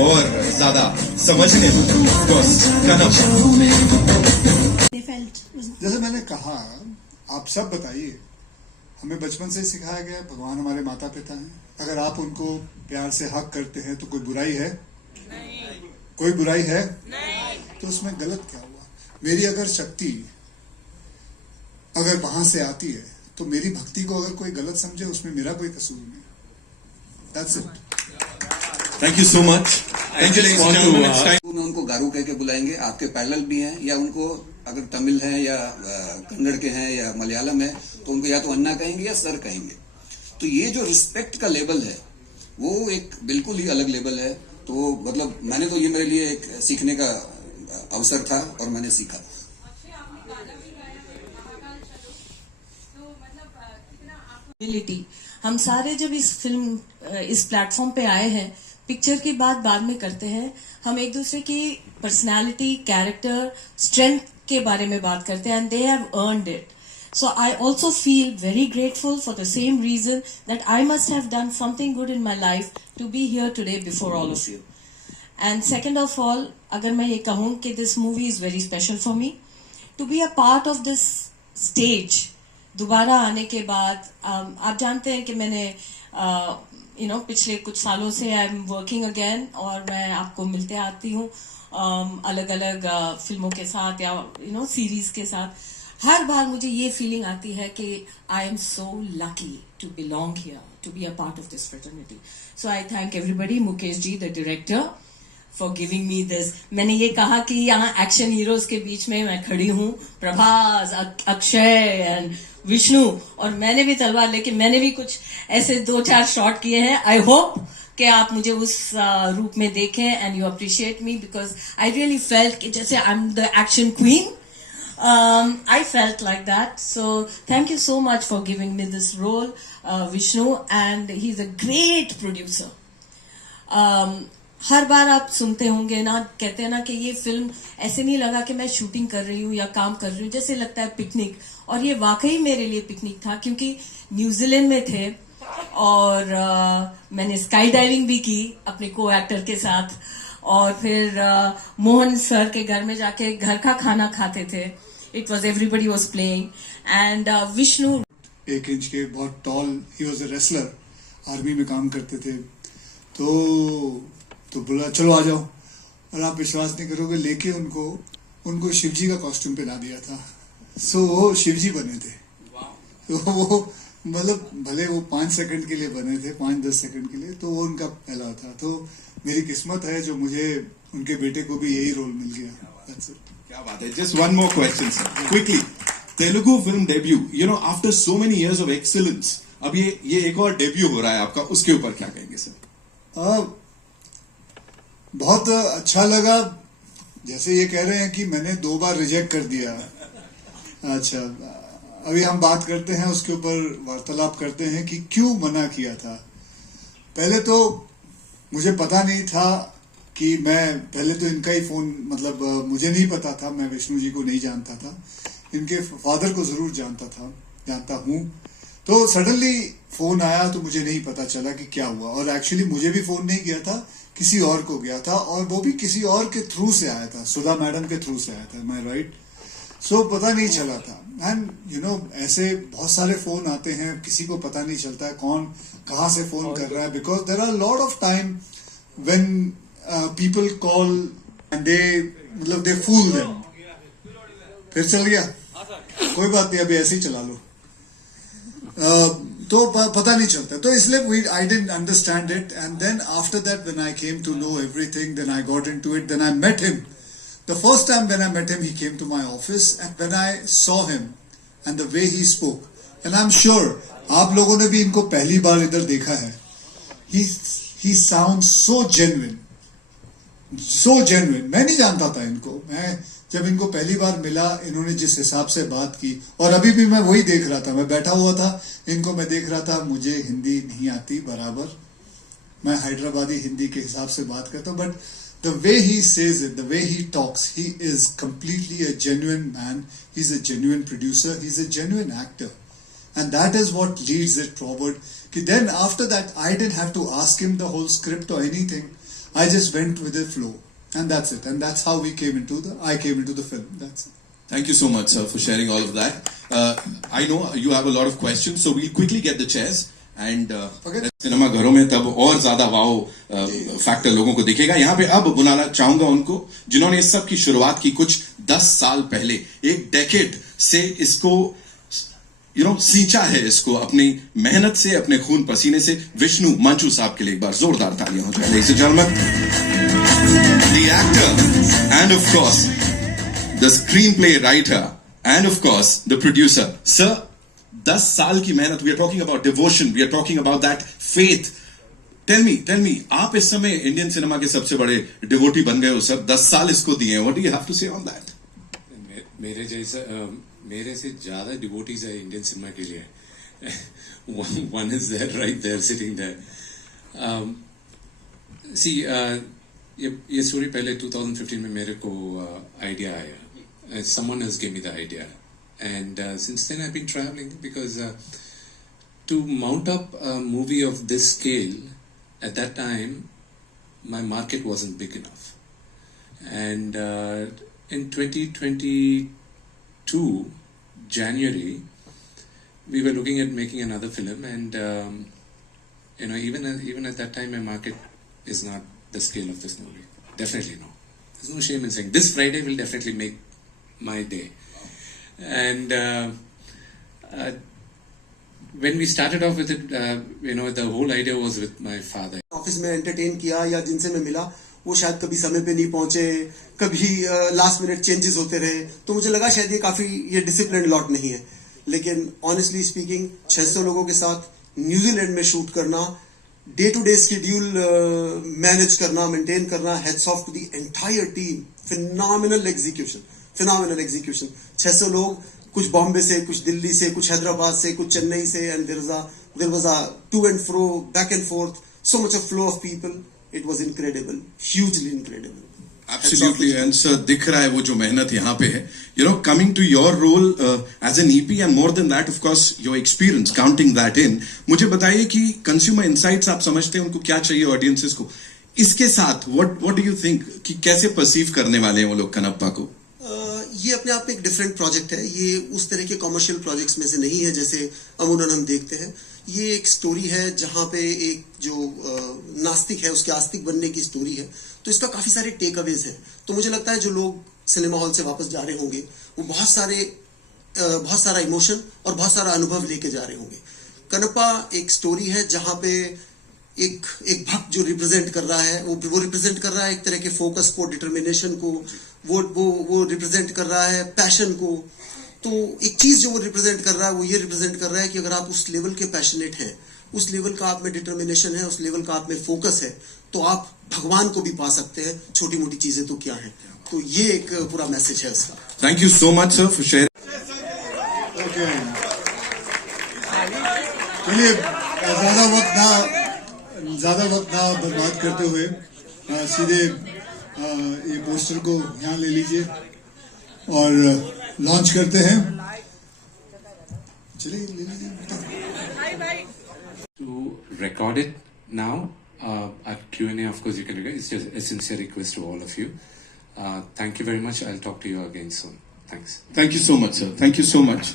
और ज्यादा समझने कनम। जैसे मैंने कहा, आप सब बताइए, हमें बचपन से सिखाया गया भगवान हमारे माता पिता हैं। अगर आप उनको प्यार से हक करते हैं तो कोई बुराई है? नहीं। कोई बुराई है? नहीं। तो उसमें गलत क्या हुआ? मेरी अगर शक्ति अगर वहां से आती है तो मेरी भक्ति को अगर कोई गलत समझे, उसमें मेरा कोई कसूर नहीं। That's it. Thank you so much. I just want to उनको गारू कह के बुलाएंगे। आपके पैरेलल भी हैं, या उनको अगर तमिल है या कन्नड़ के हैं या मलयालम है तो उनको या तो अन्ना कहेंगे या सर कहेंगे। तो ये जो रिस्पेक्ट का लेवल है वो एक बिल्कुल ही अलग लेवल है। तो मतलब मैंने तो ये मेरे लिए एक सीखने का अवसर था और मैंने सीखा। हम सारे जब इस फिल्म इस प्लेटफॉर्म पे आए हैं, पिक्चर की बात बाद में करते हैं, हम एक दूसरे की पर्सनालिटी, कैरेक्टर, स्ट्रेंथ के बारे में बात करते हैं, and they have earned it. So I also feel very grateful for the same reason that I must have done something good in my life to be here today before all of you. And second of all, अगर मैं ये कहूँ कि this movie is very special for me, to be a part of this stage. दोबारा आने के बाद आप जानते हैं कि मैंने पिछले कुछ सालों से आई एम वर्किंग अगेन, और मैं आपको मिलते आती हूँ अलग अलग फिल्मों के साथ या सीरीज के साथ. हर बार मुझे ये फीलिंग आती है कि I am so lucky to belong here, to be a part of this fraternity. So I thank everybody, Mukesh ji the director, for giving me this. मैंने ये कहा कि यहाँ एक्शन हीरोज के बीच में मैं खड़ी हूँ, प्रभास, अक्षय एंड विष्णु, और मैंने भी तलवार लेके मैंने भी कुछ ऐसे 2-4 शॉट किए हैं. आई होप कि आप मुझे उस रूप में देखें and you appreciate me, because I really felt कि जैसे I am the action queen. I felt like that. So thank you so much for giving me this role, Vishnu, and he's a great producer. हर बार आप सुनते होंगे ना, कहते हैं ना कि ये फिल्म ऐसे नहीं लगा कि मैं शूटिंग कर रही हूँ या काम कर रही हूँ, जैसे लगता है पिकनिक. और ये वाकई मेरे लिए पिकनिक था, क्योंकि न्यूजीलैंड में थे और मैंने स्काई डाइविंग भी की अपने को एक्टर के साथ, और फिर मोहन सर के घर में जाके घर का खाना खाते थे. It was everybody was playing and Vishnu 1 inch के, बहुत tall, he was a wrestler, army में काम करते थे. तो बोला चलो आ जाओ, और आप विश्वास नहीं करोगे, लेके उनको शिवजी का कॉस्ट्यूम पहना दिया था. सो वो शिवजी बने थे. तो वो मतलब भले वो 5 सेकंड के लिए बने थे, 5-10 सेकंड के लिए, तो वो उनका पहला था. तो मेरी किस्मत है जो मुझे उनके बेटे को भी यही रोल मिल गया. That's it. क्या बात है. Just one more question, sir. Quickly, Telugu film debut. After so many years of excellence, अब ये एक और डेब्यू हो रहा है आपका, उसके ऊपर क्या कहेंगे सर? बहुत अच्छा लगा. जैसे ये कह रहे हैं कि मैंने 2 बार रिजेक्ट कर दिया. अच्छा, अभी हम बात करते हैं, उसके ऊपर वार्तालाप करते हैं कि क्यों मना किया था. पहले तो मुझे पता नहीं था कि पहले तो इनका ही फोन, मतलब मुझे नहीं पता था, मैं विष्णु जी को नहीं जानता था, इनके फादर को जरूर जानता हूँ. तो सडनली फोन आया तो मुझे नहीं पता चला कि क्या हुआ. और एक्चुअली मुझे भी फोन नहीं किया था, किसी और को गया था, और वो भी किसी और के थ्रू से आया था, सुधा मैडम के थ्रू से आया था. मैं राइट? सो पता नहीं चला था. एंड ऐसे बहुत सारे फोन आते हैं, किसी को पता नहीं चलता है कौन कहाँ से फोन कर रहा है, because there are lot of time when people call and they fool them. फिर चल गया, कोई बात नहीं, अभी ऐसे ही चला लो. तो पता नहीं चलता, तो इसलिए I didn't understand it. And then after that when I came to know everything, then I got into it, then I met him. The first time when I met him, he came to my office, and when I saw him and the way he spoke, and I'm sure आप लोगों ने भी इनको पहली बार इधर देखा है, he sounds so genuine. मैं नहीं जानता था इनको. मैं जब इनको पहली बार मिला, इन्होंने जिस हिसाब से बात की, और अभी भी मैं वही देख रहा था, मैं बैठा हुआ था, इनको मैं देख रहा था. मुझे हिंदी नहीं आती बराबर, मैं हैदराबादी हिंदी के हिसाब से बात करता हूँ, but the way he says it, the way he talks, he is completely a genuine man. He's a genuine producer. He's a genuine actor. And that is what leads it forward. Then after that, I didn't have to ask him the whole script or anything. I just went with the flow, and that's it. And that's how I came into the film. That's it. Thank you so much, sir, for sharing all of that. I know you have a lot of questions, so we'll quickly get the chairs. And cinema घरों में तब और ज्यादा wow factor लोगों को दिखेगा. यहाँ पे अब बुलाना चाहूंगा उनको जिन्होंने इस सब की शुरुआत की कुछ 10 साल पहले, एक डेकेड से इसको सींचा है, इसको अपनी मेहनत से, अपने खून पसीने से. विष्णु मंचू साहब के लिए एक बार जोरदार तालियां हो जाए. Ladies and gentlemen, the actor and of course the screenplay writer and of course the producer. Sir, 10 साल की मेहनत. We are talking about devotion, we are talking about that faith. Tell me, आप इस समय इंडियन सिनेमा के सबसे बड़े devotee बन गए हो सर. 10 साल इसको दिए हैं. What do you have to say on that? मेरे से ज्यादा डिवोटीज है इंडियन सिनेमा के लिए. One is there, right there, sitting there. See, ये स्टोरी पहले 2015 में मेरे को आइडिया आया. Someone else gave me the idea. And since then I've been traveling because to mount up a movie of this scale at that time my market wasn't big enough. And in 2022 January we were looking at making another film, and even at that time my market is not the scale of this movie. Definitely no. There's no shame in saying this Friday will definitely make my day. And when we started off with it, the whole idea was with my father. Office में entertain किया या जिनसे मैं मिला वो शायद कभी समय पे नहीं पहुंचे, कभी लास्ट मिनट चेंजेस होते रहे, तो मुझे लगा शायद ये डिसिप्लिन लॉट नहीं है. लेकिन ऑनेस्टली स्पीकिंग 600 लोगों के साथ न्यूजीलैंड में शूट करना, day to day schedule manage करना, मेंटेन करना, heads off to the entire team. Phenomenal execution. 600 लोग, कुछ बॉम्बे से, कुछ दिल्ली से, कुछ हैदराबाद से, कुछ चेन्नई से, and there was a to and fro, back and forth, so much of flow of people. It was incredible, hugely incredible. Absolutely, and sir, दिख रहा है वो जो मेहनत यहाँ पे है. Coming to your role as an EP, and more than that, of course, your experience, counting that in, मुझे बताइए कि consumer insights आप समझते हैं उनको क्या चाहिए audiences को. इसके साथ what do you think कि कैसे perceive करने वाले हैं वो लोग कनप्पा को? ये अपने आप में एक डिफरेंट प्रोजेक्ट है. ये उस तरह के कमर्शियल प्रोजेक्ट्स में से नहीं है जैसे अमूमन हम देखते हैं. ये एक स्टोरी है जहां पे एक जो नास्तिक है उसके आस्तिक बनने की स्टोरी है. तो इसका काफी सारे टेक अवेज है. तो मुझे लगता है जो लोग सिनेमा हॉल से वापस जा रहे होंगे वो बहुत सारा इमोशन और बहुत सारा अनुभव लेके जा रहे होंगे. कनप्पा एक स्टोरी है जहां पे एक भक्त जो रिप्रेजेंट कर रहा है वो रिप्रेजेंट कर रहा है एक तरह के फोकस को, डिटर्मिनेशन को, वो रिप्रेजेंट कर रहा है पैशन को. तो एक चीज जो वो रिप्रेजेंट कर रहा है वो ये रिप्रेजेंट कर रहा है कि अगर आप उस लेवल के पैशनेट हैं, उस लेवल का आप में डिटर्मिनेशन है, उस लेवल का आप में फोकस है, तो आप भगवान को भी पा सकते हैं. छोटी मोटी चीजें तो क्या है. तो ये एक पूरा मैसेज है उसका. Thank you so much sir for sharing. चलिए ज्यादा वक्त ना बर्बाद करते हुए सीधे ये पोस्टर को यहाँ ले लीजिए और लॉन्च करते हैं. चलिए ले लीजिए. To record it now, at Q&A, of course, you can record. It's just a sincere request to all of you. Thank you very much. I'll talk to you again soon. Thanks. Thank you so much, sir. Thank you so much.